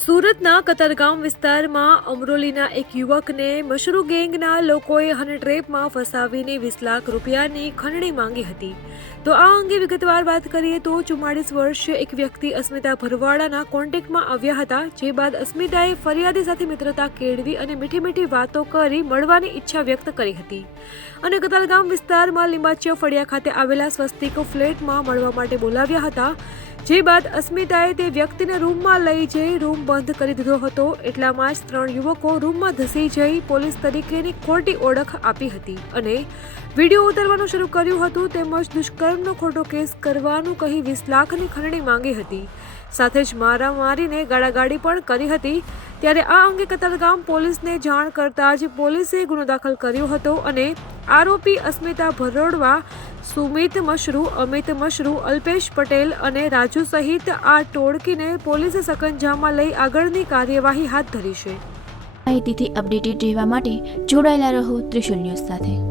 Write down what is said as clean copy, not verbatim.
સુરતના કતારગામ વિસ્તારમાં અમરોલીના એક યુવકને મશરૂ ગેંગના લોકોએ હની ટ્રેપમાં ફસાવીને 20 લાખ રૂપિયાની ખંડણી માંગી હતી. તો આ અંગે વિગતવાર વાત કરીએ તો 44 વર્ષીય એક વ્યક્તિ અસ્મિતા ભરવાડાના કોન્ટેક્ટમાં આવ્યા હતા, જે બાદ અસ્મિતાએ ફરિયાદી સાથે મિત્રતા કેળવી અને મીઠી વાતો કરી મળવાની ઈચ્છા વ્યક્ત કરી હતી અને કતારગામ વિસ્તારમાં લીંબાચીયા ફળિયા ખાતે આવેલા સ્વસ્તિક ફ્લેટમાં મળવા માટે બોલાવ્યા હતા. જે બાદ અસ્મિતાએ તે વ્યક્તિને રૂમમાં લઈ જઈ રૂમ બંધ કરી દીધો હતો. એટલામાં જ 3 યુવકો રૂમમાં ધસી જઈ પોલીસ તરીકેની ખોટી ઓળખ આપી હતી અને વિડીયો ઉતારવાનું શરૂ કર્યું હતું, તેમજ દુષ્કર્મનો ખોટો કેસ કરવાનું કહી 20 લાખની ખંડણી માંગી હતી. સાથે જ મારીને ગાળાગાળી પણ કરી હતી. ત્યારે આ અંગે કતારગામ પોલીસને જાણ કરતા જ પોલીસે ગુનો દાખલ કર્યો હતો અને આરોપી અસ્મિતા ભરોડવા, સુમિત મશરૂ, અમિત મશરૂ, અલ્પેશ પટેલ અને રાજુ સહિત આ ટોળકીને પોલીસે સકંજામાં લઈ આગળની કાર્યવાહી હાથ ધરી છે. માહિતીથી અપડેટેડ રહેવા માટે જોડાયેલા રહો ત્રિશુલ ન્યૂઝ સાથે.